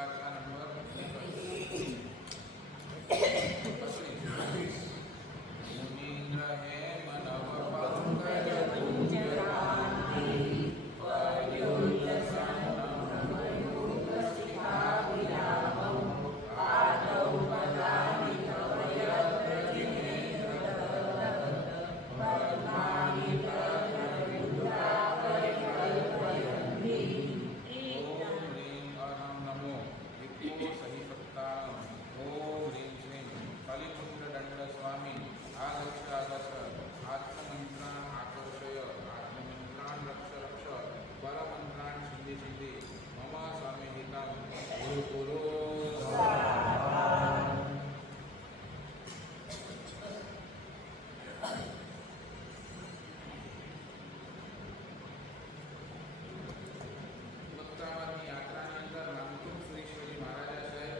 ગાથા નંબર 21 મુનિન્દ્ર હે મનવ પંકજ કુંજ કાંતિ વયુજ સન્નમ મયુગ શિખા વિરામં પાદૌ પદાનિ તવ યજ્ઞેન્દ્ર પદ્માનિ પ્રગરુડા પરિકલ્પયન્તિ ઓમ રીં અરહં નમો વિપો સહિસત્તામ ઓમ રીં શ્રીં કલિપુત્ર દંડ સ્વામી આદર્શ આત્મમંત્રાન આકર્ષય આત્મમંત્રાન રક્ષ રક્ષ પરમંત્રાન સિદ્ધિ સિદ્ધિ મમ સ્વામી હિતમ ગુરુ ગુરુ વક્તાવરની યાત્રાની અંદર નામતુમ સુરેશ્વરી મહારાજા સાહેબ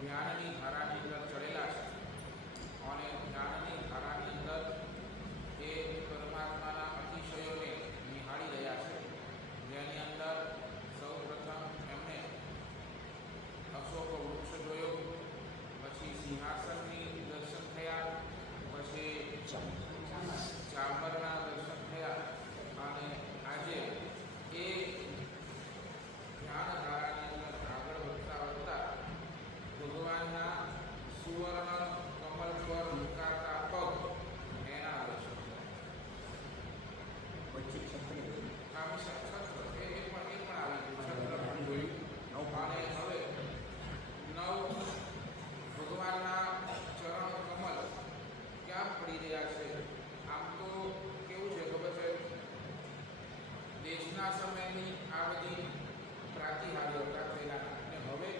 ધ્યાનની ધારાની અંદર ચડેલા છે અને જ્ઞાનની ધારાની અંદર એ પરમાત્માના અતિશયોને નિહાળી રહ્યા છે, જેની અંદર સૌ પ્રથમ એમણે અશોક વૃક્ષ જોયો, પછી સિંહાસનની દર્શન થયા, પછી ચાંબરના દર્શન થયા અને આજે એ ધ્યાન ધારાની અંદર આગળ વધતા વધતા ભગવાનના સુવર્ણ કમલ પર મુકાતા પગ એના દર્શન પછી છત્ર એ પણ આવી ગયું, જોયું અને હવે ભગવાનના ચરણ કમલ ક્યાં પડી રહ્યા છે. આમ તો કેવું છે ખબર છે, દેશના સમયની આ બધી પ્રાતિહાર્યો થયેલા અને હવે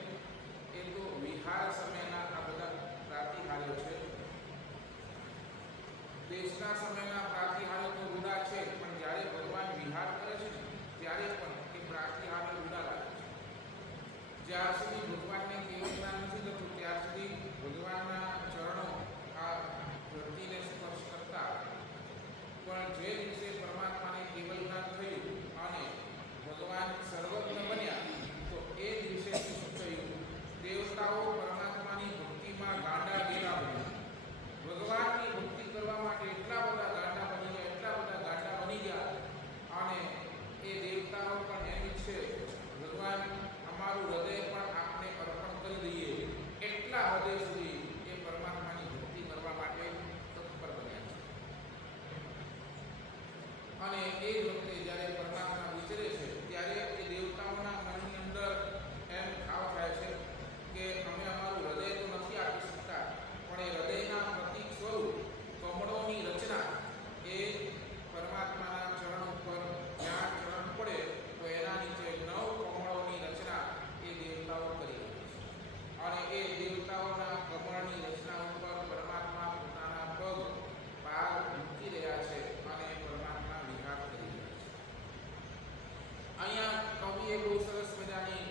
એ તો વિહાર સમયના આ બધા પ્રાતિહાર્યો છે. દેશના સમયના પ્રાતિહાર્યો તો રૂડા છે, પણ જ્યારે ભગવાન વિહાર કરે છે ત્યારે પણ એ પ્રાતિહાર્યો રૂડા લાગે છે. જ્યાર સુધી ભગવાનને કેવું જ્ઞાન નથી થતું ત્યાર સુધી ભગવાનના ચરણો આ ધરતીને સ્પર્શ કરતા, પણ જે દિવસે પરમાત્માને કેવલ જ્ઞાન થયું અને ભગવાન સર્વજ્ઞ બન્યા તો એ દિવસે શું થયું, દેવતાઓ પરમાત્માની ભક્તિમાં ગાંડા ગેલા બન્યા. ભગવાનની ભક્તિ કરવા માટે એટલા બધા ગાંડા બની ગયા અને એ દેવતાઓ પણ એમ ઈચ્છે ભગવાન અમારું હૃદય પણ આપને અર્પણ કરી દઈએ, એટલા હૃદય સુધી એ પરમાત્માની ભક્તિ કરવા માટે તત્પર બન્યા છે. અને એ જ વખતે જ્યારે પરમાત્મા વિચરે છે ત્યારે એ દેવતાઓના મનની અંદર એમ ભાવ થાય છે કે અમે અમારું હૃદય તો નથી આપી શકતા, પણ એ હૃદયના પ્રતીક સ્વરૂપ કમળોની રચના એ પરમાત્માના ચરણ ઉપર જ્યાં ચરણ પડે તો એના નીચે 9 કમળોની રચના એ દેવતાઓ કરી રહી છે. અને એ દેવતાઓના કમળની રચના ઉપર પરમાત્મા પોતાના પગ પાર મૂકી રહ્યા છે અને પરમાત્મા વિહાર કરી રહ્યા છે. અહીંયા કવિએ બહુ સરસ મજાની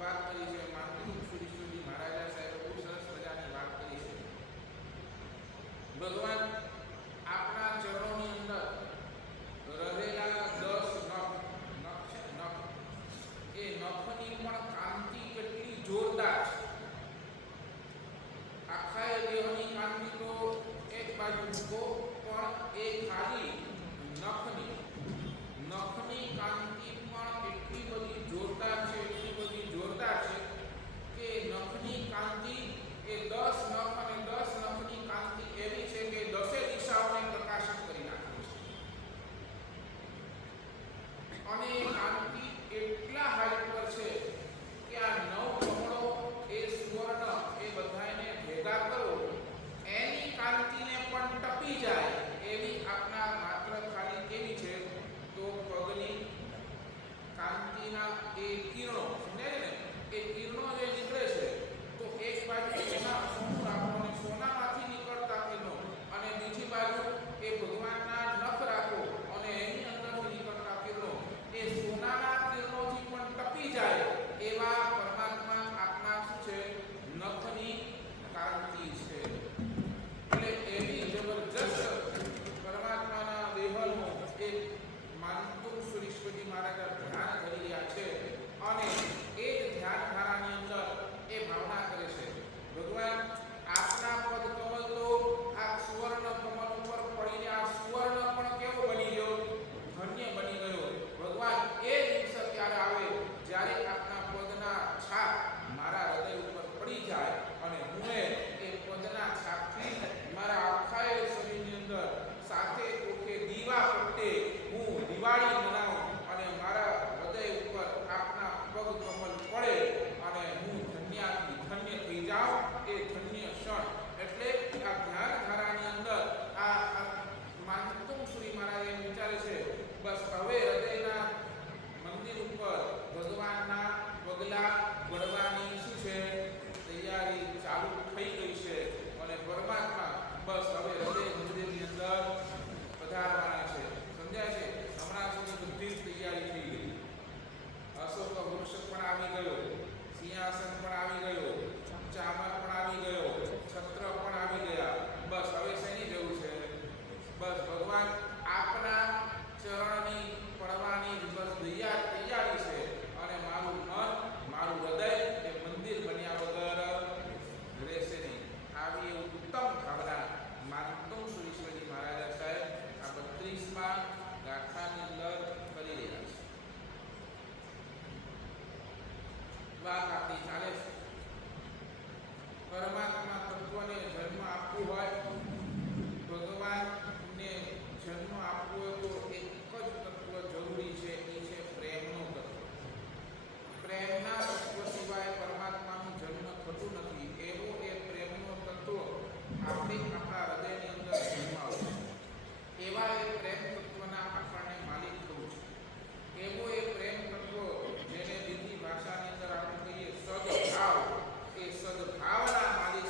વાત કરી છે, નામતુમ સુરેશ્વરી મહારાજા સાહેબે બહુ સરસ મજાની વાત કરી છે. ભગવાન આપણા ચરણોની અંદર રહેલા 10 નખ છે, નખ એ નખની પણ કાંતિ કેટલી જોરદાર છે. આખા એ દેહની કાંતિ તો એક બાજુ મૂકો, પણ એ ખાલી નખની કાંતિ પણ એટલી બધી જોરદાર છે કે નખની કાંતિ એ 10 નખ અને 10 નખની કાંતિ એવી છે કે 10 દિશાઓને પ્રકાશિત કરી નાખે છે. અને એ કાંતિ એટલા હાઈટ પર છે કે આ 9 કમળો એ સુવર્ણ એ બધાને ભેગા કરો એની કાંતિને પણ ટપી જાય એવી આપના માત્ર ખાલી કેવી છે તો પગની કાંતિના એ કિરણો સમજાય ને, એ કિરણો જે નીકળે છે તો એક બાજુ સોનું રાખો અને સોનામાંથી નીકળતા કિરણો, અને બીજી બાજુ એ ભગવાનના નખ રાખો અને એની અંદરથી નીકળતા કિરણો એ સોનાના કિરણોથી પણ ટપી જાય એવા પરમાત્મા આપના શું છે, નખની કાંતિ છે. એટલે એવી જબરજસ્ત પરમાત્માના દેહનો એક નામતુમ સુરેશ્વરી મહારાજા ધ્યાન કરી રહ્યા છે અને એ જ ધ્યાન ધારા જ્યારે આપના પદના છાપ મારા હૃદય ઉપર પડી જાય અને હું એ પદના છાપથી મારા આખા શરીરની અંદર સાથે ઓકે દીવા પ્રગટે હું દિવાળી મનાવું અને મારા હૃદય ઉપર આપના પગ કમલ પડે અને હું ધન્યાથી ધન્ય થઈ જાઉં એ ધન્ય ક્ષણ એટલે આ ધ્યાન ધારાની અંદર આ માનતુમ શ્રી મહારાજ એમ વિચારે છે બસ હવે હૃદયના મંદિર ઉપર ભગવાનના પગલા વળવાની શું છે તૈયારી ચાલુ થઈ ગઈ છે અને પરમાત્મા બસ હવે હૃદય મંદિરની અંદર પધારવાના છે. સમજાય છે? હમણાં સુધી બધી જ તૈયારી થઈ ગઈ. અશોક વૃક્ષ પણ આવી ગયો, સિંહાસન પણ આવી ગયો, ચામર પણ આવી ગયો, છત્ર પણ આવી ગયા. બસ હવે શેની જરૂર છે? બસ ભગવાન આપના ચરણની પડવાની બસ તૈયારી છે અને મારું મન મારું હૃદય એ મંદિર બન્યા વગર રહેશે નહીં. આવી એવું ઉત્તમ ભાવના માનતો શ્રી ઈશ્વરજી મહારાજ સાહેબ આ 32માં ગાથાની અંદર કરી રહ્યા છે. વાત આપણી ચાલે છે. પરમાત્મા તત્વને જન્મ આપવું હોય, ભગવાનને જન્મ આપવો હોય તો એક જ તત્વ જરૂરી છે, એ છે પ્રેમનું તત્વ. પ્રેમના તત્વ સિવાય પરમાત્માનું જન્મ થતું નથી. એવો એ પ્રેમનો તત્વ આપણે આપણા હૃદયની અંદર જન્માવો છે. એવા એ પ્રેમ તત્વના આપણને માલિક થવું છે. એવો એ પ્રેમ તત્વ જેને બીજી ભાષાની અંદર આપણે કહીએ સદભાવ, એ સદભાવના માલિક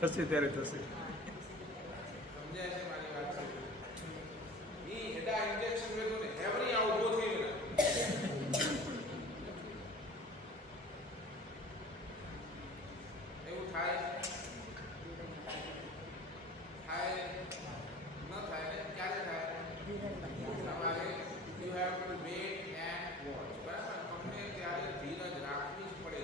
થશે ત્યારે થશે. સમજાય છે મારી વાત છે? ઈ હેડા ઇન્જેક્શન વેતો ને એવરી આ ઉભો થઈ ગયો. એવું થાય થાય ન થાય ને ક્યારે થાય? તમારે you have to wet and watch. બરાબર? તમને ત્યારે ધીરજ રાખવી જ પડે.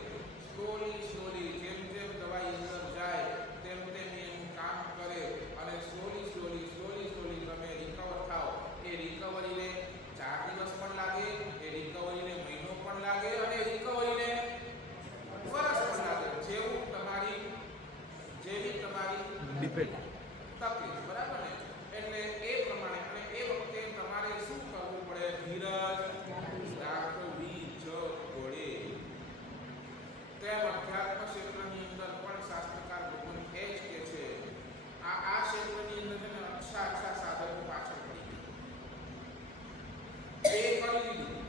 સ્લોલી સ્લોલી જેમ જેમ દવાઈ અંદર જાય તેમ તેમ એનું કામ કરે અને સ્લોલી સ્લોલી સ્લોલી સ્લોલી તમે રિકવર થાઓ. એ રિકવરીને 4 દિવસ પણ લાગે, એ રિકવરીને મહિનો પણ લાગે અને રિકવરીને વર્ષ પણ લાગે. જેવી તમારી ડિપેન્ડ. તકલીફ. બરાબર ને? એટલે એ પ્રમાણે અને એ વખતે તમારે શું કરવું પડે? ધીરજ રાખવી જ પડે. તેમ અધ્યાત્મ ક્ષેત્રની અંદર પણ શાસ્ત્રકાર ભગવાન એ જ કે છે આ ક્ષેત્રની અંદર છે ને અચ્છા સાધકો પાછળ પડી ગયા. એ કરી લીધું,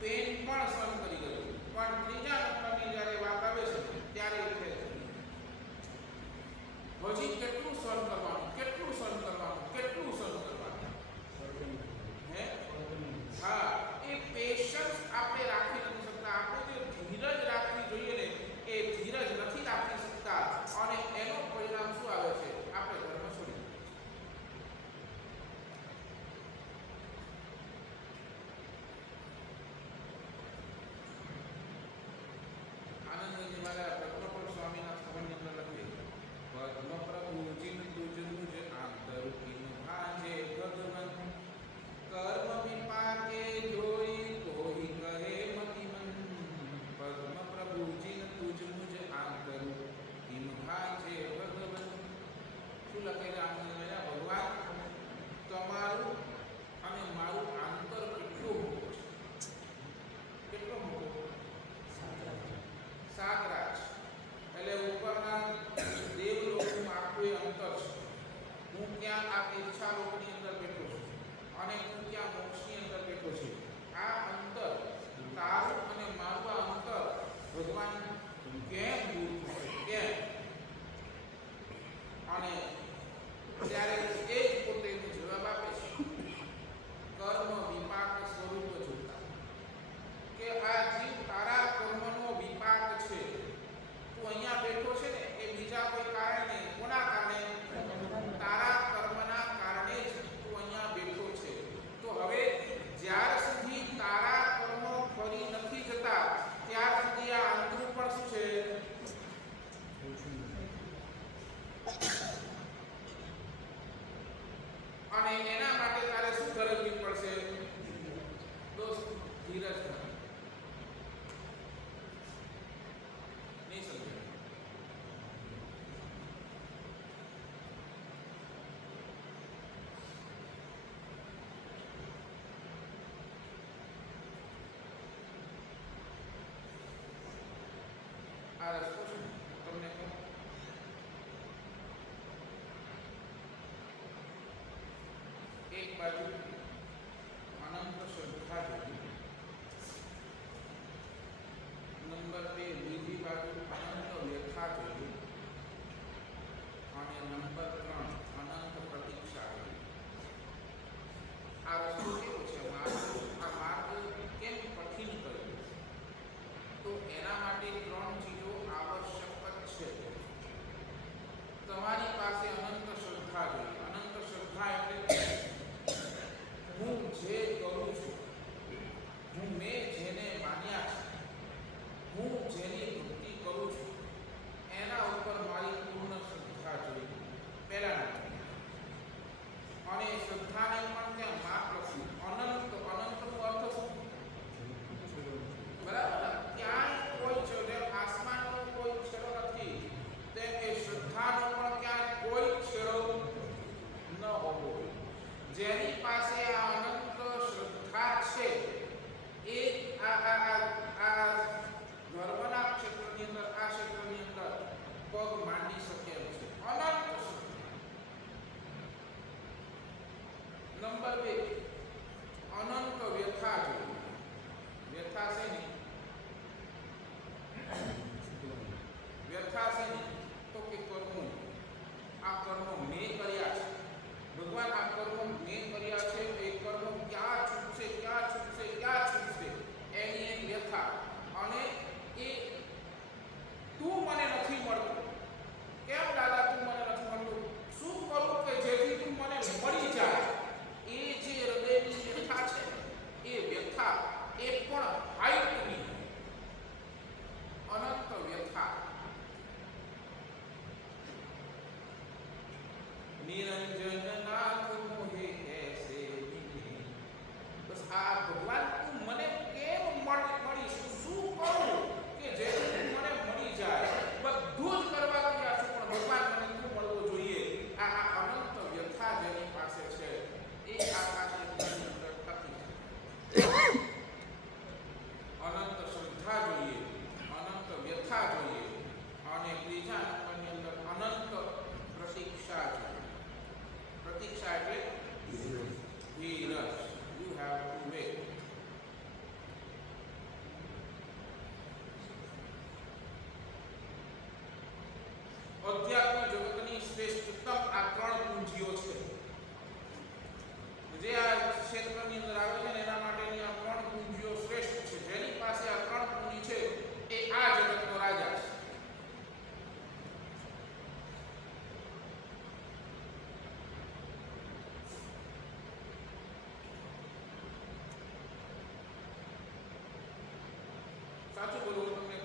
પેન પણ સહન કરી ગયું, પણ ત્રીજા નંબરની જ્યારે વાત આવે છે ત્યારે એ કહે છે હજી કેટલું સહન કરવાનું, કેટલું સહન કરવાનું, કેટલું સહન કરવાનું. હે હા, એ પેશન્સ આપણે રાખી નથી શકતા. આપણે જે ધીરજ રાખવી જોઈએ ને એ ધીરજ નથી રાખી શકતા અને એનું પરિણામ શું આવે છે? આપણે ધર્મ છોડી દઈએ છીએ. આનંદજી મહારાજ પદ્મપુર સ્વામીના સ્તવનની અંદર લખે પદ્મ પ્રભુ જીન તુજ મુજ આંતર કિન ભાંજે ભગવન કર્મ વિપાકે જોઈ કોઈ કહે મતિમન. પદ્મ પ્રભુ જીન તુજ મુજ આંતર કિન ભાંજે ભગવન. શું લખે છે આનંદજી મહારાજ? ભગવાન તમારું અને મારું આંતર કેટલું મોટું છે, કેટલો મોટો? સાગરાજ. એટલે ઉપરના દેવલોકનું આખું એ અંતર છે. હું ક્યાં આ ઈચ્છા લોકની અંદર બેઠો છું અને હું ક્યાં મોક્ષની અંદર બેઠો છું. આ અંતર તારું અને મારું આ અંતર ભગવાન કેમ દૂર થશે? કેમ? અને ત્યારે એ જ પોતે એનો જવાબ આપે છે કર્મ વિપાક સ્વરૂપ જોતા. કે આ જીવ તારા કર્મનો વિપાક છે. તું અહીંયા બેઠો છે ને એ બીજા કોઈ કારણે નહીં. કોના કારણે? તારા કર્મના કારણે જ તું અહીંયા બેઠો છે. તો હવે જ્યાર સુધી તારા કર્મ ફરી નથી જતા ત્યાર સુધી આ અંતરું પણ શું છે? અને એના માટે તારે શું ધરવી પડશે? દોસ્ત, ધીરજ ધર. નહીં સમજાય? આ રસ્તો છે તમને કહું. એક બાજુ અનંત શ્રદ્ધા જોઈ, નંબર 2 બીજી બાજુ અનંત વ્યથા જોઈ અને નંબર 3 અનંત પ્રતીક્ષા જોઈ. આ રસ્તો કેવો છે? આ માર્ગ કેમ કઠિન કર્યો? તો એના માટે 3 ચીજો આવશ્યક છે. તમારી પાસે અનંત શ્રદ્ધા જોઈએ. અનંત શ્રદ્ધા એટલે હું જે કરું છું, મેં જેને માન્યા છે, હું જેની ભક્તિ કરું છું એના ઉપર મારી પૂર્ણ શ્રદ્ધા જોઈએ. પહેલા નંબર. અને શ્રદ્ધાને પણ ત્યાં માપ લખ્યું અનંત. અનંતનો અર્થ શું? બરાબર? ક્યાંય કોઈ છેડે આસમાનનો કોઈ છેડો નથી. તેમ એ શ્રદ્ધાનો પણ ક્યાંય કોઈ છેડો ન હોવો. જેની પાસે આ અનંત શ્રદ્ધા છે એ આ ધર્મના ક્ષેત્રની અંદર, આ ક્ષેત્રની અંદર પગ માંડી શકે એમ છે. અનંત શ્રદ્ધા. નંબર 2 અનંત વ્યથા જોઈએ. વ્યથા છે ને? વ્યથા છે ને? તો કે કર્મો. અધ્યાત્મ જગતની શ્રેષ્ઠતમ આ ત્રણ પૂંજીઓ છે જે આ ક્ષેત્રની અંદર આવે છે ને એના માટેની આ ત્રણ પૂંજીઓ શ્રેષ્ઠ છે. જેની પાસે આ ત્રણ પૂંજી છે એ આ જગતનો રાજા છે. સાચું બોલવું તમને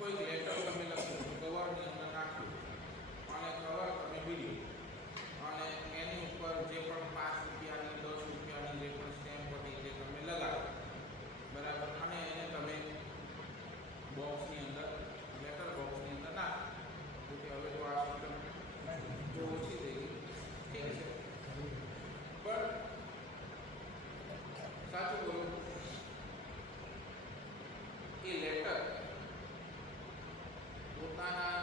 કોઈ લેટર તમે લખ્યું કવરની અંદર નાખ્યું અને કવર તમે બીડ્યું અને એની ઉપર જે પણ 5 રૂપિયાની 10 રૂપિયાની જે પણ સ્ટેમ્પ હતી જે તમે લગાડો બરાબર, અને એને તમે બોક્સની અંદર લેટર બોક્સની અંદર નાખો. તો કે હવે તો આ સિસ્ટમ જો ઓછી થઈ ગઈ, ઠીક છે, પણ સાચું બોલું એ લેટર પોતાના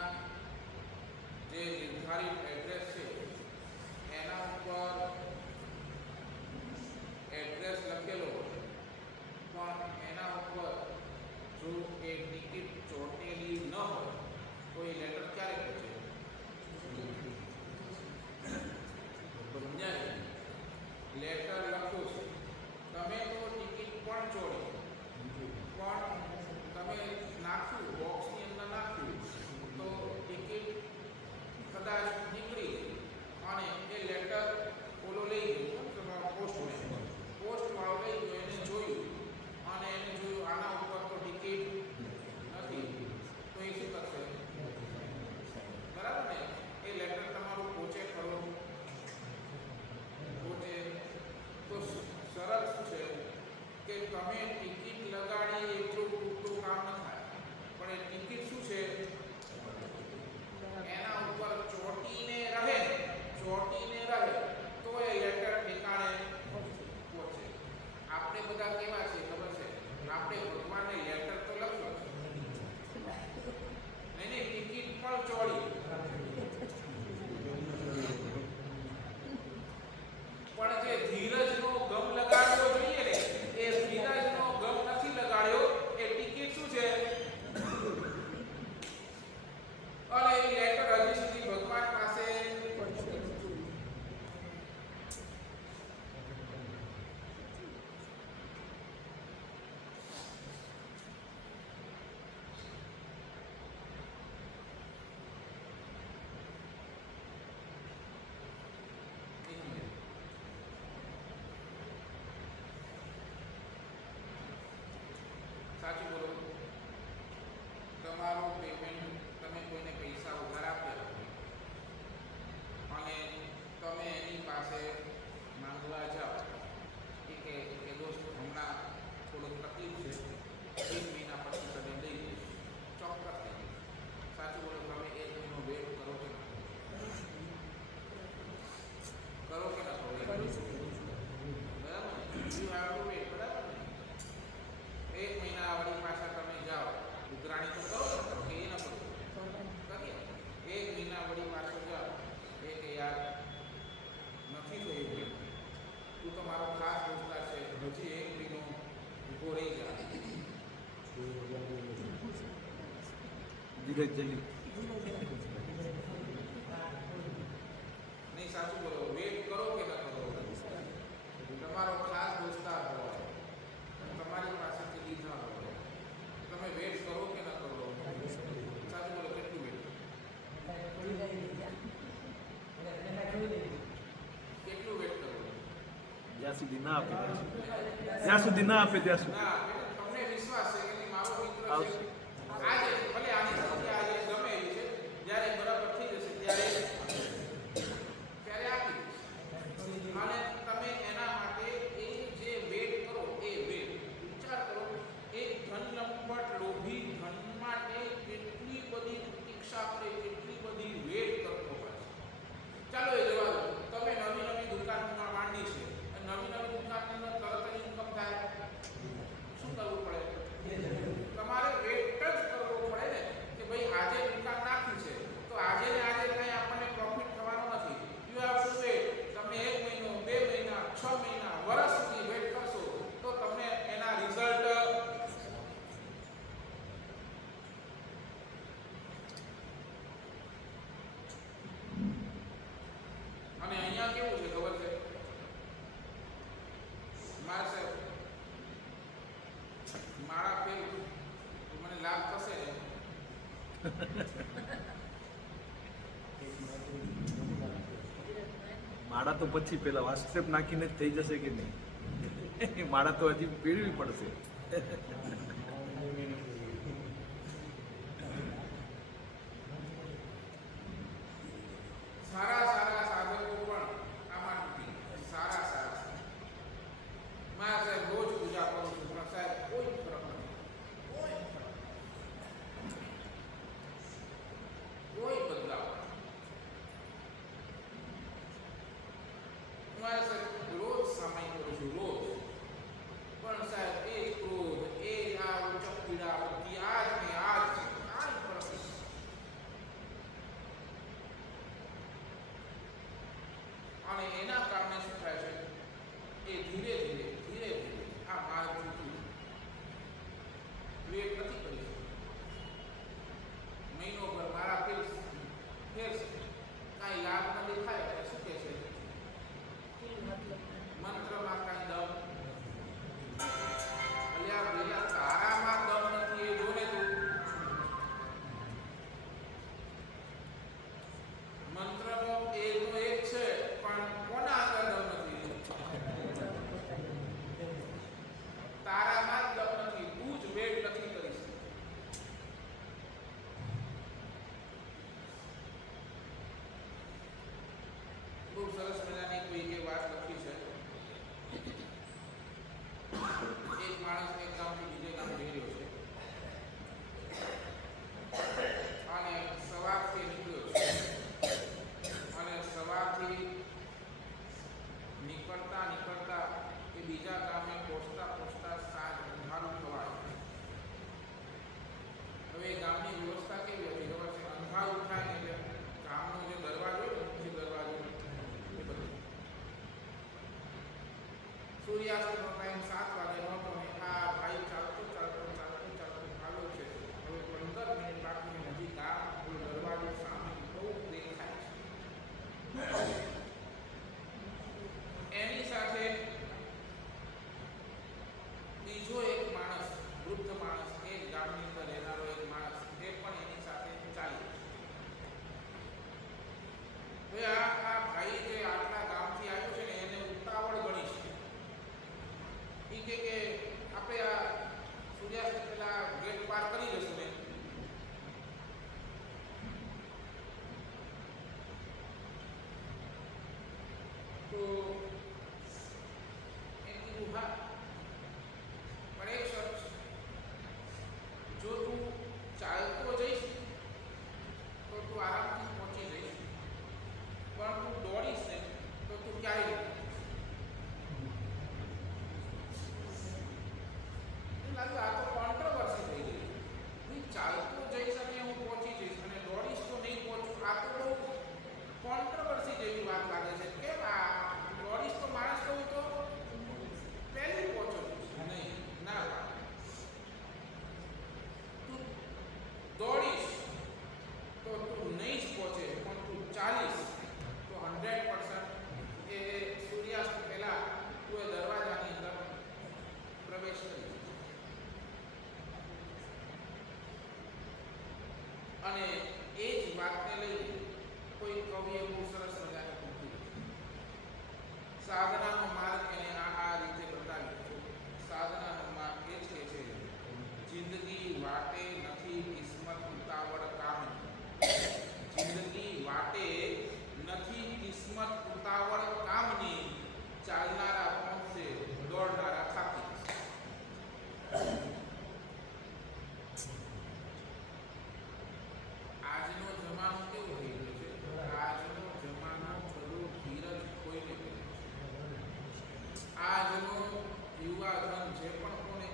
જે નિર્ધારિત એડ્રેસ છે એના ઉપર એડ્રેસ લખેલો હોય પણ એના ઉપર જો એ ટિકિટ ચોટેલી ન હોય તો એ લેટર ક્યારે પહોંચે? સમજાય? લેટર લખો છો તમે તો ટિકિટ પણ ચોરી પણ તમે નાખ્યું બોક્સની અંદર નાખ્યું તો ટિકિટ કદાચ નીકળી અને એ લેટર ઓલો લઈ ગયો પોસ્ટવાળો લઈ ગયો, એને જોયું અને એને જોયું આના ઉપર તો ટિકિટ નથી, તો એ શું કરશે? બરાબર ને? એ લેટર તમારું પહોંચે ખરો? પહોંચે. તો શરત શું છે કે તમે ટિકિટ લગાડી એટલું પૂરતું કામ ન થાય, પણ એ ટિકિટ શું છે એના ઉપર ચોટીને રહે તો એ લેટર ઠેકાણે પહોંચે. આપણે બધા કેવા છે ખબર છે? આપણે ભગવાનને લેટર તો લખ્યો નહીં, ટિકિટ પણ ચોરી, પણ જે ધીરજનો ગમ લગાડવો જોઈએ ને એ ધીરજનો ગમ નથી લગાડ્યો. એ ટિકિટ શું છે અને એ લેટર હજી સુધી ભગવાન પાસે સાચું બોલો. તમારું પેમેન્ટ તમે કોઈને પૈસા ઉધાર આપ્યા અને તમે એની પાસે માંગવા જાઓ કે દોસ્ત હમણાં થોડુંક તકલીફ છે, 1 મહિના પછી તમે લઈ જઈશ, ચોક્કસ લઈ જઈશ. સાચું બોલો. તમે 1 મહિનો વેટ કરો કે ના કરો? બરાબર ને? You have to wet. બરાબર ને? 1 મહિના વળી પાછા તમે જાઓ, ઉઘરાણી તો કરો કે એ ન કરો? કરીએ. 1 મહિના વળી પાછો જાઓ કે યાર નથી થયું, તું તો મારો ખાસ દોસ્તાર છે, હજી 1 મહિનો ઊભો રહી જા. નહીં, સાચું બોલો. વેટ કરો કે ન કરો? તમારો ખાસ દોસ્તાર હોય, તમારી પાસેથી લીધા હોય, તમે વેટ કરો કે ન કરો? સાચું બોલો. કેટલું વેટ? કેટલું વેટ કરો? જ્યાં સુધી ના આપે ત્યાં સુધી ના આપે ત્યાં સુધી. ના, તમને વિશ્વાસ છે કે મારો મિત્ર છે, આજે ભલે આની સાથે આજે ગમે એવી છે, જ્યારે બરાબર થઈ જશે ત્યારે આપી દઈશ. અને તમે એના માટે એ જે વેટ કરો એ વેટ વિચાર કરો. એ ધન લંપટ લોભી ધન માટે કેટલી બધી પ્રતીક્ષા કરે, કેટલી બધી વેટ કરતો હોય છે. ચાલો એ જવા દો. તમે નવી દુકાનમાં માંડી છે, નવી દુકાનની અંદર તરત જ ઇન્કમ થાય, શું કરવું પડે? તમારે વેટ અહીંયા કેવું છે ખબર છે મારા સાહેબ મારા પેલું મને લાભ થશે ને માળા તો પછી પેલા વાસ્ટેપ નાખીને જ થઈ જશે કે નહીં? માળા તો હજી પીળવી પડશે. સારા સારા સાધકો પણ આમાં તૂટી સારા સારા મારા સાહેબ રોજ પૂજા કરું છું પણ સાહેબ કોઈ ફરક નથી કોઈ બદલાવ મારા સાહેબ રોજ સામાયિક કરું છું રોજ પણ સાહેબ એ ક્રોધ એ આ ઉચ્ચ પીડા બધી આજ ને આજ કાંઈ ફરક નથી. અને એના કારણે શું થાય છે એ ધીરે ધીરે આ માર્ગ વેટ નથી કરી શકતો. મહિનો ભર મારા ફેરશે કાંઈ લાભ ન દેખાય એટલે શું કહે છે મંત્રમાં કાંઈ દમ અલ્યા પેલા તારામાં દમ નથી એ જોને તું મંત્રનો એકનો એક છે પણ કોના અંદર દમ નથી તારામાં જ દમ નથી તું જ વેટ નથી કરીશ. બહુ સરસ મજાની કોઈ એક વાત લખી છે. એક માણસ એક ગામથી બીજે ગામ જઈ રહ્યો છે અને સવારથી નીકળ્યો છે અને સવારથી નીકળતા એ બીજા ગામે પહોંચતા સાંજ અંધારું થવા આવ્યું. હવે ગામની વ્યવસ્થા કેવી હતી ખબર છે? અંધારું થાય ને એટલે ગામનો જે દરવાજો મુખ્ય દરવાજો એ બધું સૂર્યાસ્તનો ટાઈમ 7 વાગ્યાનો હતો ને આ ભાઈ ચાલતો આવ્યો છે. હવે 15 મિનિટ બાકી હજી ગામ દરવાજો સામે બહુ દેખાય છે. એની સાથે બીજો એક માણસ વૃદ્ધ માણસ એક ગામની અંદર રહેનારો એક માણસ એ પણ એની સાથે ચાલ્યો. હવે આ ભાઈ જે આટલા ગામથી આવ્યો છે ને એને ઉતાવળ ગણી છે. કે આપણે આ સૂર્યાસ્ત પહેલા ગેટ પાર કરી જશું ને તો એમ કીધું હા પણ એક શરત છે. જો તું ચાલતો જઈશ તો તું આરામથી પહોંચી જઈશ પણ તું દોડીશ ને તો તું ક્યારેય લાગ્યું આ તો કોન્ટ્રોવર્સી થઈ ગઈ. હું ચાલતો જઈશ અને હું પહોંચી જઈશ અને દોડીશ તો નહીં પહોંચું. આ તો બહુ કોન્ટ્રોવર્સી જેવી વાત લાગે છે. કેમ આ દોડીશ તો માણસ કહું તો પહેલી પહોંચો નહીં ના તું દોડીશ તો તું નહીં જ પહોંચે પણ તું ચાલીશ તો 100% એ સૂર્યાસ્ત પહેલા તું એ દરવાજાની અંદર પ્રવેશ કરી. અને એ જ વાતને લઈને કોઈ કવિએ બહુ સરસ મજાને પૂછ્યું. સાધનાનો માર્ગ એને આ રીતે બતાવ્યો. સાધનાનો માર્ગ એ છે જિંદગી વાટે નથી કિસ્મત ઉતાવળ કામની. જિંદગી વાટે નથી કિસ્મત ઉતાવળ કામની. ચાલનારા પહોંચશે દોડનારા થાકી. આજનો જમાનો કેવો થઈ ગયો છે? આજનો જમાનો બધો ધીરજ કોઈને કરે. આજનો યુવાધન જે પણ કોને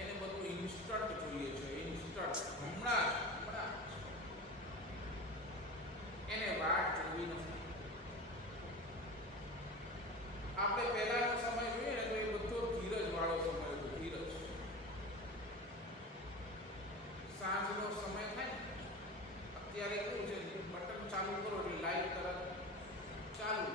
એને બધું ઇન્સ્ટન્ટ જોઈએ છે. ઇન્સ્ટન્ટ હમણાં એને વાટ જોવી નથી. આપણે પહેલાનો સમય જોઈએ ને તો એ બધો ધીરજ વાળો સમય હતો. ધીરજ સાંજનો સમય થાય ને અત્યારે કેવું છે બટન ચાલુ કરો એટલે લાઈટ તરત ચાલુ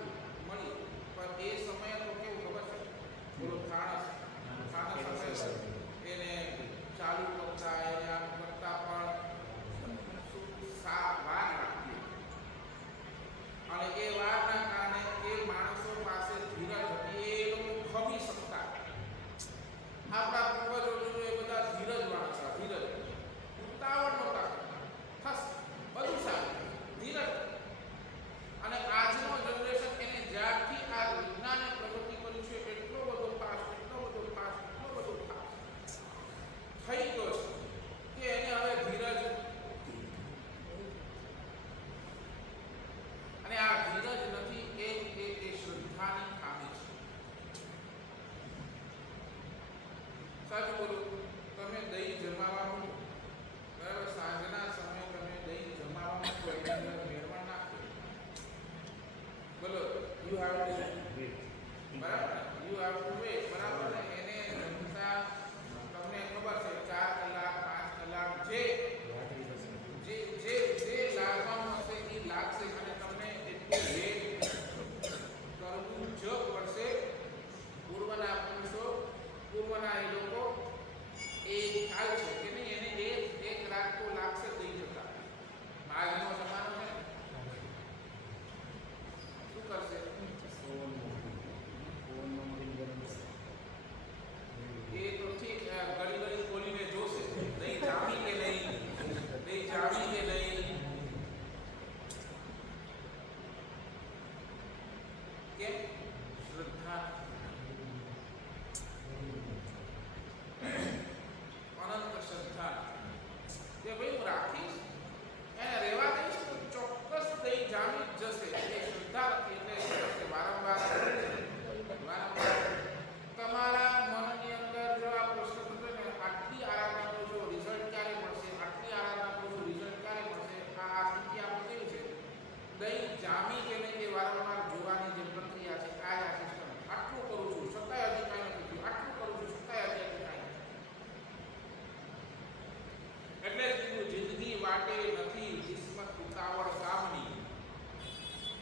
વાટે નથી કિસ્મત ઉતાવળ કામની,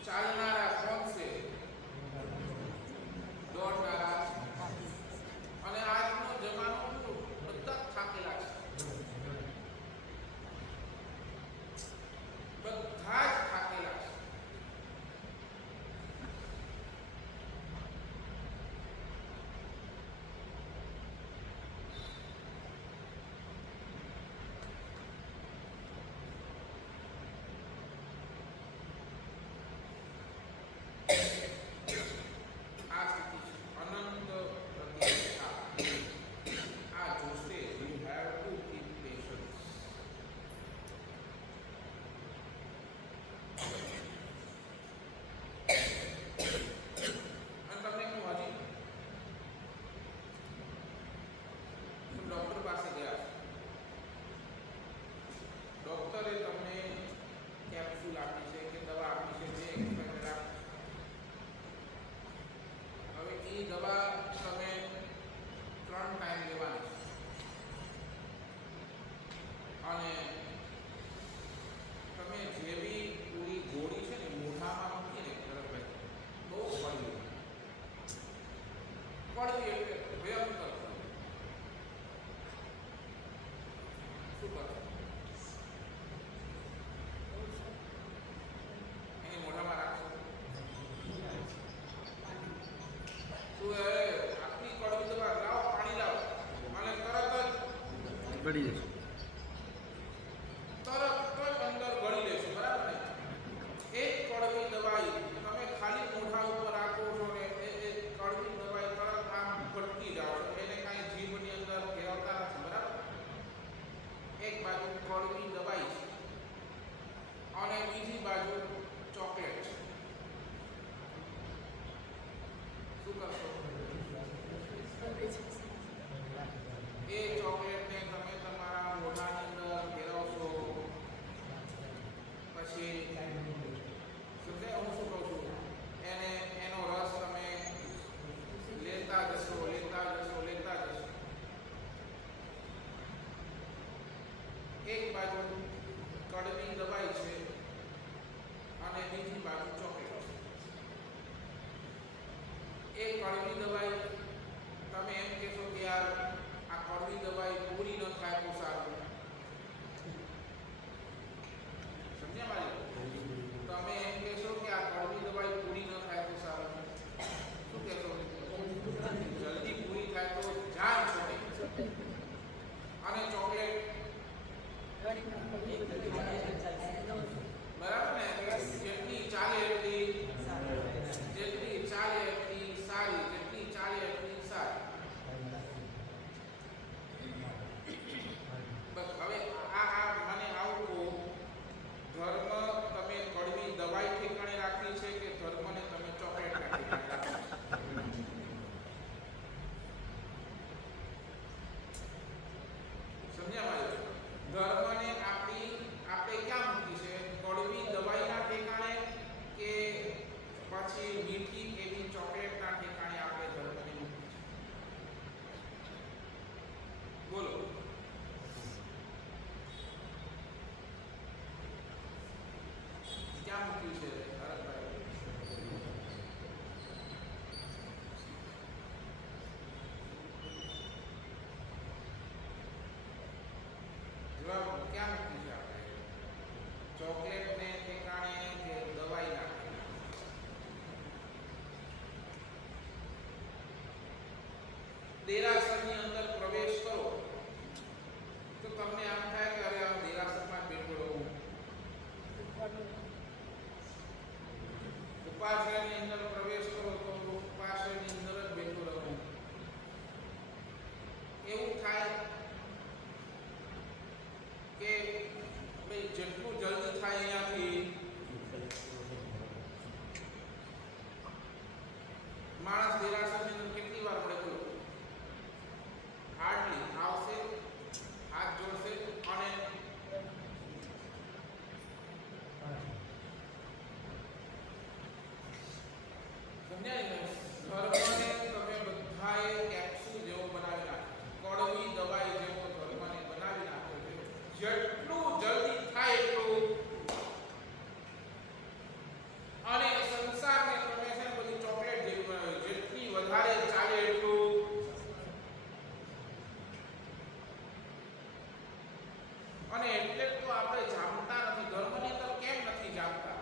ચાલનારા કોણ છે દોડનારા. અને આજનો જમાનો બધા જ થાકેલા છે, બધા જ થાકેલા છે. આ સ્થિતિ છે અનંત પ્રતીક્ષા. આ જોશે. You have to keep patience. અને તમને કહું, હજી તમે ડોક્ટર પાસે ગયા, ડોક્ટરે તમને કેપ્સ્યુલ આપી છે કે દવા આપી છે, જે એક્સપાયર રાખી. હવે એ દવા તમે 3 ટાઈમ લેવાની છે. અને તમે જેવી પૂરી ગોળી છે ને મોઢામાં મૂકીને તરત બહુ કડવી કડવી એટલે ભયંકર. શું કરો? એની મોઢામાં રાખશો. તું આટલી કડવી દવા લાવો, પાણી લાવો, અને તરત જ ગળી જશે. અંદર ગળી લેશો. બરાબર ને? એક કડવી દવાઈ તમે ખાલી મોઢા ઉપર રાખો છો ને એ કડવી દવાઈ તરત આમ ભટકી જાઓ છો, એને કાંઈ જીભની અંદર ફેરવતા નથી. બરાબર? એક બાજુ કડવી દવાઈ છે અને બીજી બાજુ ચોકલેટ છે. શું કરશો? એ ચોકલેટને તમે તમારા મોઢાની અંદર ફેરવશો. પછી સમજાય હું શું કહું છું? એનો રસ તમે લેતા જશો, લેતા જશો, લેતા જશો. એક બાજુ કડવી દવાઈ છે અને બીજી બાજુ ચોકલેટ છે. એ કડવી દવાઈ તમે એમ કહેશો કે યાર આ કડવી દવાઈ પૂરી ન થાય તો સારું. સમજ્યા મારી? તમે એમ કહેશો કે આ કડવી દવાઈ પૂરી ન થાય તો સારું. શું કહેશો? જલ્દી પૂરી થાય તો જાન છોડે. અને ચોકલેટ બરાબર ને? જેટલી ચાલે એટલી સારી, જેટલી ચાલે એટલી સારી. એટલે જ તો આપણે જાણતા નથી. ધર્મની અંદર કેમ નથી જાણતા?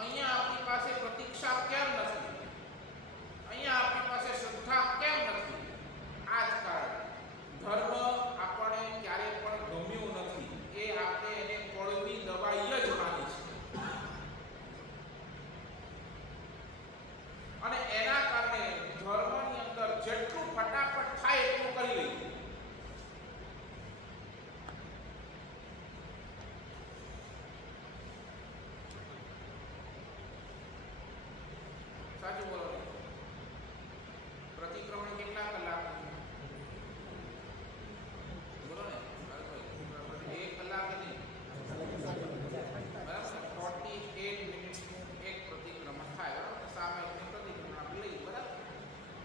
અહીંયા આપણી પાસે પ્રતીક્ષા કેમ નથી? અહીંયા આપણી પાસે શ્રદ્ધા કેમ નથી? આ જ કારણ. ધર્મ આપણને ક્યારે પણ ગમ્યું નથી. એ આપણે એને કડવી દવાઈ જ માની છે. અને એના કારણે ધર્મની અંદર જેટલું ફટાફટ થાય એટલું કરી લઈએ. સાચું બોલો ને? પ્રતિક્રમણ કેટલા કલાક? બોલો ને? 1 કલાક નહીં, બરાબર? 48 મિનિટનું એક પ્રતિક્રમણ થાય, બરાબર? સામે પ્રતિક્રમણ આપણે લઈએ, બરાબર?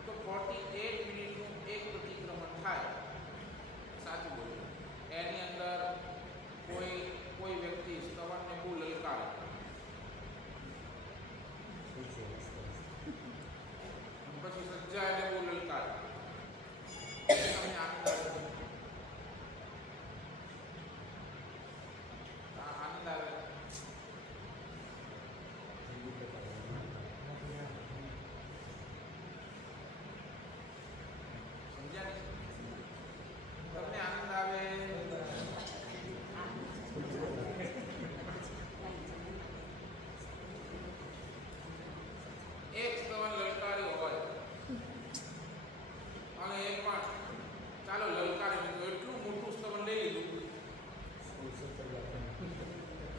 તો 48 મિનિટનું એક પ્રતિક્રમણ થાય. સાચું બોલો. એની અંદર કોઈ વ્યક્તિ સ્તવનને બહુ લલકારે, પછી સજ્જા એને બહુ લલકારે, તમને આનંદ આવે? આનંદ આવે? સમજ્યા ને? તમને આનંદ આવે? એક સ્તવન લલકાર્યો હોય અને એક પણ ચાલો લલકારી લીધું, એટલું મોટું સ્તવન લઈ લીધું,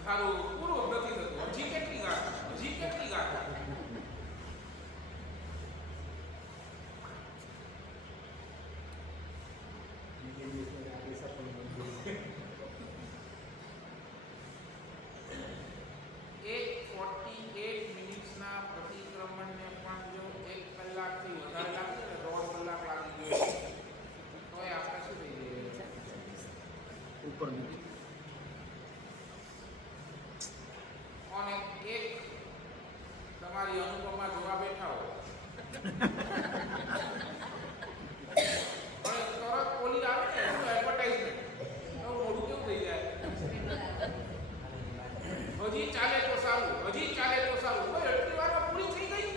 સારું પૂરું નથી થતું. હજી કેટલી ગાંઠ? હજી કેટલી ગાંઠ? એક 48 મિનિટ્સના પ્રતિક્રમણને પણ જો 1 કલાકથી વધારે લાગે ને, 1.5 કલાક લાગી ગયો તો એ આપણે શું થઈ જઈએ? ઉપર નીચે. અને એક તમારી અનુપમા જોવા બેઠા હો અને તરત ઓલી આવે ને એનું એડવર્ટાઇઝમેન્ટ, તો મોઢું કેવું થઈ જાય? હજી ચાલે તો સારું, હજી ચાલે તો સારું. ભાઈ એટલી વારમાં પૂરી થઈ ગઈ?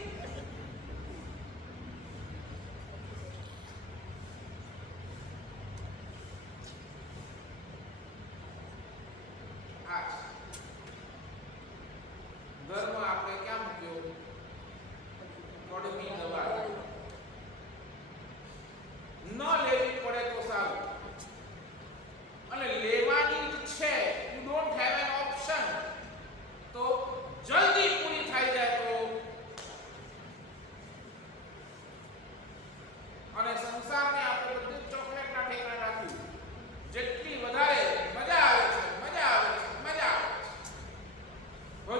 આ ધર્મ આપણે ક્યાં મૂક્યો? કડવી દવા. ન લેવી પડે તો સારું, અને લેવાની જ છે, you don't have an option, તો જલ્દી પૂરી થઈ જાય તો. અને સંસારને આપણે બધું ચોકલેટના ઠેકાણે રાખ્યું. જેટલી વધારે મજા આવે છે, મજા આવે છે, મજા આવે છે.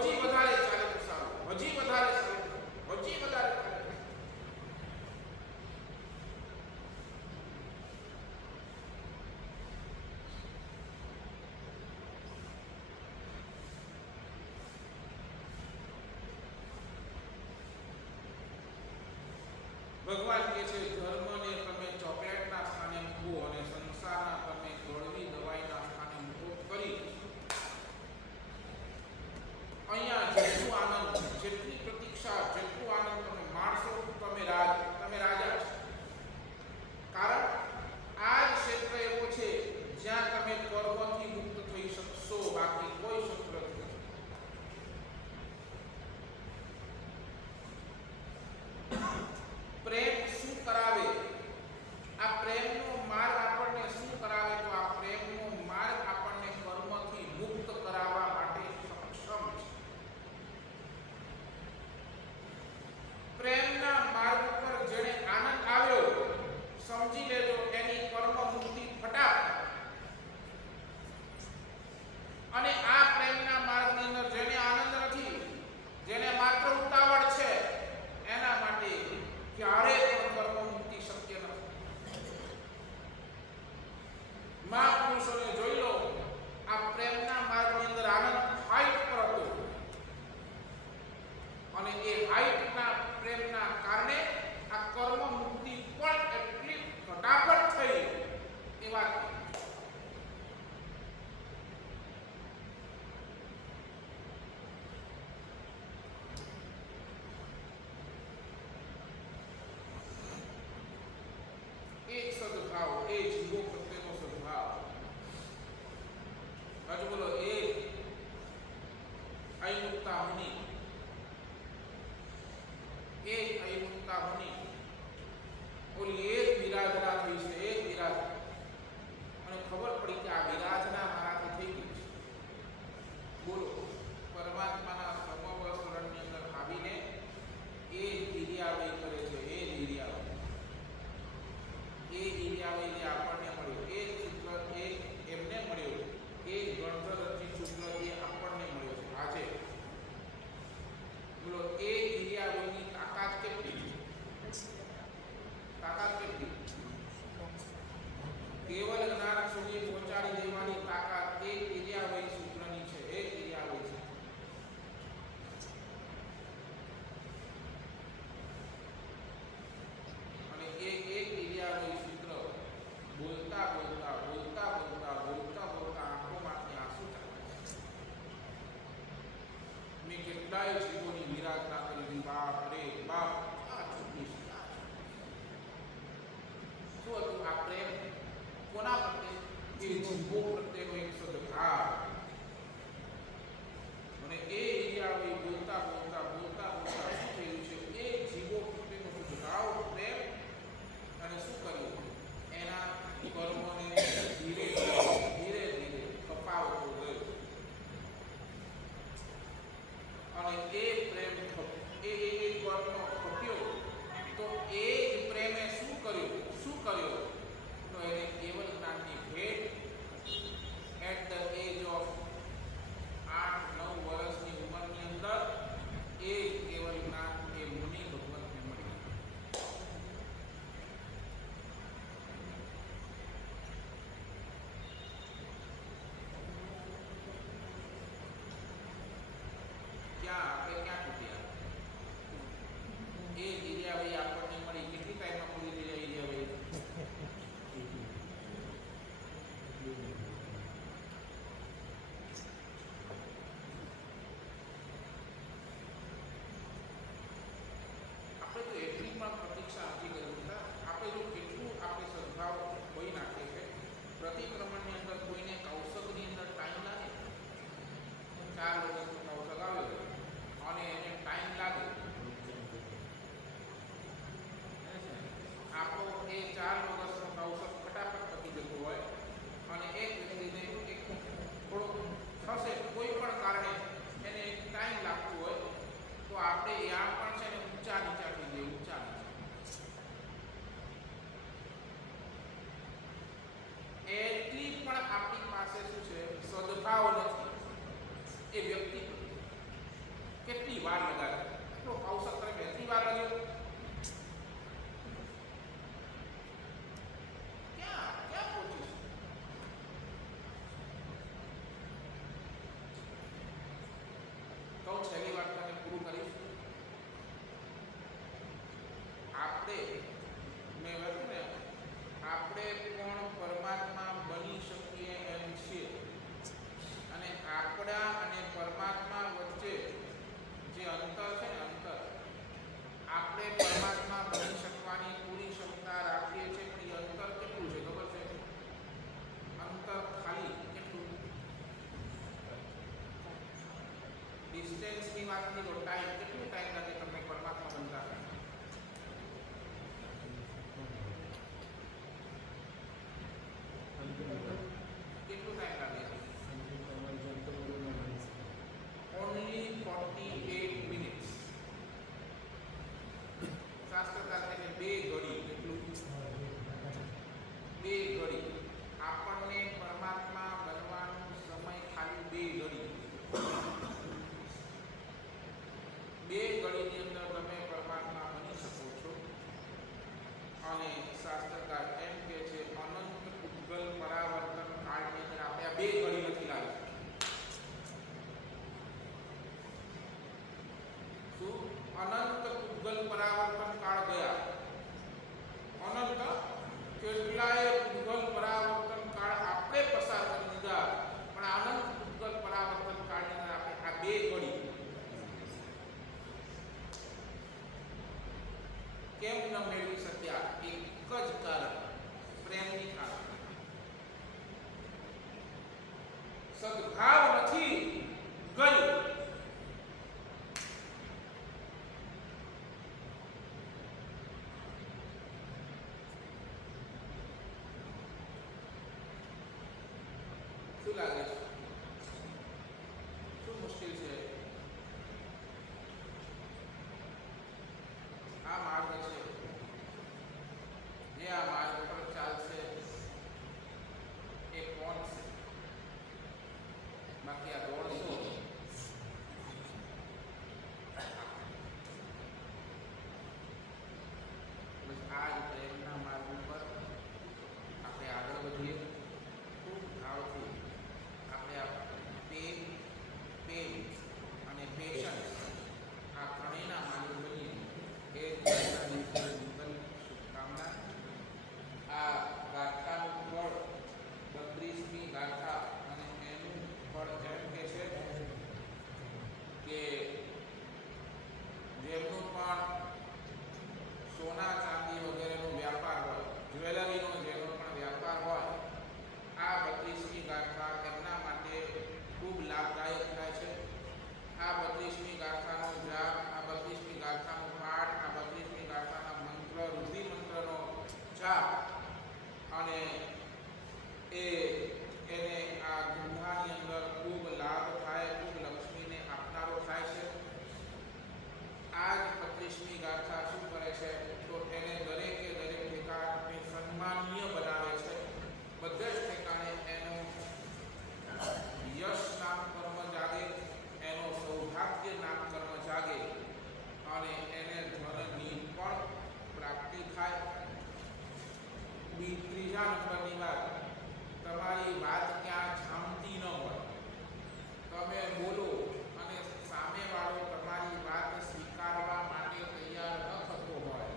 હજી વધારે ચાલે તો સારું, હજી વધારે ચાલે, હજી વધારે ચાલે. ભગવાન કહે છે ધર્મને તમે ચોકલેટના સ્થાને મૂકો અને સંસારના તમે કડવી દવાઈના સ્થાને મૂકો કરી. અહીંયા જેટલું આનંદ, જેટલી પ્રતીક્ષા, જેટલું આનંદ તમે માણસો, તમે રાજા છો. કારણ આ જ ક્ષેત્ર એવો છે જ્યાં તમે કર્મથી મુક્ત થઈ શકશો, બાકી કોઈ ક્ષેત્ર નથી. પ્રેમ શું કરાવે? આ પ્રેમનો માર્ગ આપણને શું કરાવે? તો આ પ્રેમનો માર્ગ આપણને કર્મથી મુક્ત કરાવવા માટે સક્ષમ છે. પ્રેમના માર્ગ પર જેને આનંદ આવ્યો, સમજી લેજો એની કર્મ મુક્તિ ફટાફટ. અને આ પ્રેમના માર્ગની અંદર જેને આનંદ નથી, જેને માત્ર ઉતાવળ છે, એના માટે ક્યારે પણ કર્મ મુક્તિ શક્ય નથી. મહાપુરુષોને જોઈ લો, આ પ્રેમના માર્ગની અંદર આનંદ હાઈટ પર હતો, અને એ હાઈટના પ્રેમના કારણે આ કર્મ મુક્તિ પણ એટલી ફટાફટ થઈ એ વાત. ડિસ્ટન્સની વાત કરી તો ટાઈમ, કેટલું ટાઈમ લાગે તમને પરમાત્મા બનતા? કેટલું ટાઈમ લાગે? Only 48 minutes. શાસ્ત્રકાર કહે છે 2 ઘડી. કેટલું? 2 ઘડી. આપણને પરમાત્મા બનવાનો સમય ખાલી 2 ઘડી. 2 ઘડીની અંદર તમે પરમાત્મા બની શકો છો. અને શાસ્ત્રકાર એમ કહે છે અનંત ઉદ્ગલ પરાવર્તન કાળની અંદર આપણે આ 2 ઘડી નથી લાવી. શું? અનંત ઉદ્ગલ પરાવર્તન કાળ ગયા. અનંત કેટલાય ઉદ્ગલ પરાવર્તન કાળ આપણે પસાર કરી દીધા, પણ અનંત ઉદ્ગલ પરાવર્તન કાળની અંદર આપણે આ 2 ઘડી કેમ ન મેળવી શક્યા? એક જ કારણ, પ્રેમની કારણ. સદભાવ નથી ગયું. શું લાગે છે? શું મુશ્કેલ છે? આ માર્ગ છે, જે આ માર્ગ પર ચાલશે એ કોણ છે? બાકી આ દોડશો બસ આ જ પ્રેમના માર્ગ ઉપર આપણે આગળ વધીએ. ખૂબ ભાવથી આપણે આ પ્રેમ અને પેશન્સ આ ત્રણેયના માર્ગ બનીએ એ નૂતન શુભકામના. આ ગાથાનું ફળ 32મી ગાથા, અને એનું ફળ એમ કે છે કે જેમનું પણ સોના ચાંદી વગેરેનો વ્યાપાર હોય, જ્વેલરીનો જેનો પણ વ્યાપાર હોય, આ 32મી ગાથા એમના માટે ખૂબ લાભદાયક થાય છે. આ 32મી ગાથાનો જાપ, આ 32મી ગાથાનો પાઠ, આ 32મી ગાથાના મંત્ર, રુધિ મંત્રનો જાપ, અને એને આ ધંધાની અંદર ખૂબ લાભ થાય, ખૂબ લક્ષ્મીને આપનારો થાય છે. આ જ 32મી ગાથા શું કરે છે? તો એને દરેકે દરેક ઠેકાણે સન્માનીય બનાવે છે. બધે જ ઠેકાણે એનું યશ નામ કર્મ જાગે, એનો સૌભાગ્ય નામ કર્મ જાગે, અને એને ધનની પણ પ્રાપ્તિ થાય. ત્રીજા નંબરની વાત, તમારી વાત ક્યાં જામતી ન હોય. તમે બોલો અને સામેવાળો તમારી વાત સ્વીકારવા માટે તૈયાર ન થતો હોય.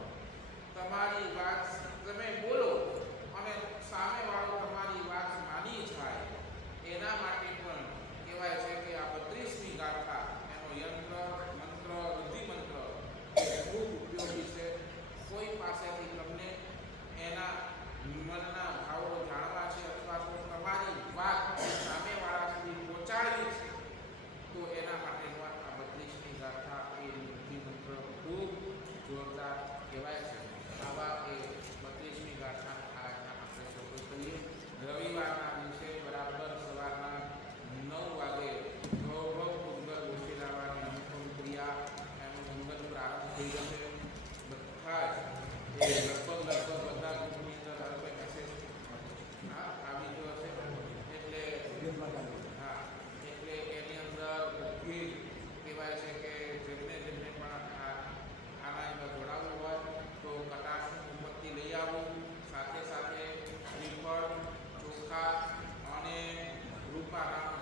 તમારી વાત તમે બોલો અને સામેવાળો તમારી વાત માની જાય, એના માટે પણ કહેવાય છે કે આ 32મી ગાથા એનો યંત્ર, મંત્ર, રુધિ મંત્ર એ ખૂબ ઉપયોગી છે. કોઈ પાસેથી તમને એના મનના ભાવો જાણવા છે, અથવા તો તમારી વાત સામેવાળા સુધી પહોંચાડવી છે, તો એના માટેનો આ 32મી ગાથા એ રુધિ મંત્ર ખૂબ જોરદાર કહેવાય છે. આવા એ 32મી ગાથા આજના આપણે શરૂ કરીએ. રવિવારના દિવસે બરાબર સવારના 9 વાગે ભવ ઉદ્ગલ ગોશીલાવાની અનુપમ ક્રિયા એનો મંગલ પ્રારંભ થઈ જશે. બધા જ લગભગ બધા ગ્રુપની અંદર હવે મેસેજ આવી ગયો હશે. એટલે એની અંદર બધી કહેવાય છે કે જેમને પણ આના અંદર જોડાવવું હોય તો કટાક્ષની ઉન્નતિ લઈ આવવું, સાથે સાથે શ્રીફળ, ચોખા અને રૂપારામ